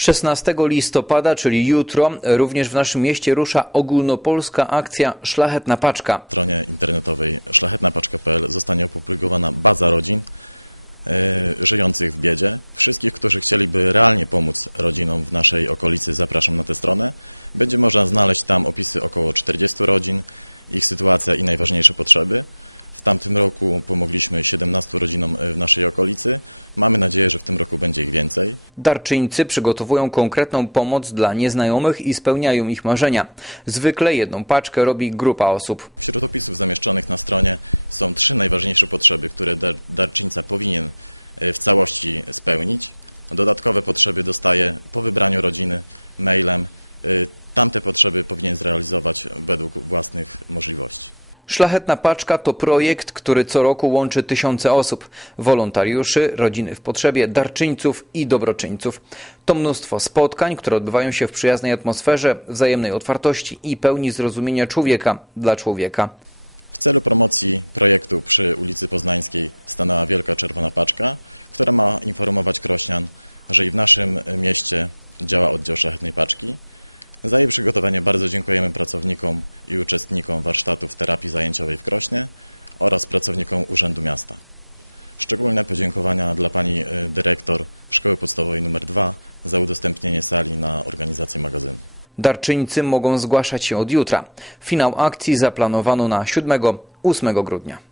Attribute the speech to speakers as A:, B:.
A: Szesnastego listopada, czyli jutro, również w naszym mieście rusza ogólnopolska akcja Szlachetna Paczka.
B: Na stronie internetowej szlachetnapaczka.pl zostanie opublikowana baza rodzin e, żyjących w biedzie. Wszystkich, którzy chcieliby realnie pomóc rodzinom w naszej okolicy, zapraszam na tę stronę. Będzie można znaleźć tam opisy około 40 rodzin, ich sytuacja i najważniejsze potrzeby. W tamtym roku pomogliśmy 17 rodzinom e, w naszej okolicy. Mamy nadzieję, że w tym roku będzie ich więcej.
A: Darczyńcy przygotowują konkretną pomoc dla nieznajomych i spełniają ich marzenia. Zwykle jedną paczkę robi grupa osób.
B: Wśród opisów zamieszczonych na stronie są trzy najważniejsze potrzeby, które dar darczyńca powinien e, w całości spełnić. Dodatkowe potrzeby dostaje po wybraniu rodziny mailem. E, Tamte potrzeby powinien zrealizować według własnych możliwości.
A: Szlachetna Paczka to projekt, który co roku łączy tysiące osób, wolontariuszy, rodziny w potrzebie, darczyńców i dobroczyńców. To mnóstwo spotkań, które odbywają się w przyjaznej atmosferze, wzajemnej otwartości i pełni zrozumienia człowieka dla człowieka.
B: W celu promocji projektu przy ulicy Poznańskiej stanęła Wielka Czerwona Paczka, która ma informować Krośnian, że i w naszym mieście działa oddział Szlachetnej Paczki. Za jej przygotowanie bardzo dziękujemy pracownikom i uczestnikom warsztatów terapii zajęciowej w Krośnie oraz pracownikom Urzędu Miasta. Szczególne podziękowania dla pani y, dyrektor Szkoły Podstawowej nr 2 za udostępnienie sali na organizację magazynu.
A: Darczyńcy mogą zgłaszać się od jutra. Finał akcji zaplanowano na 7-8 grudnia.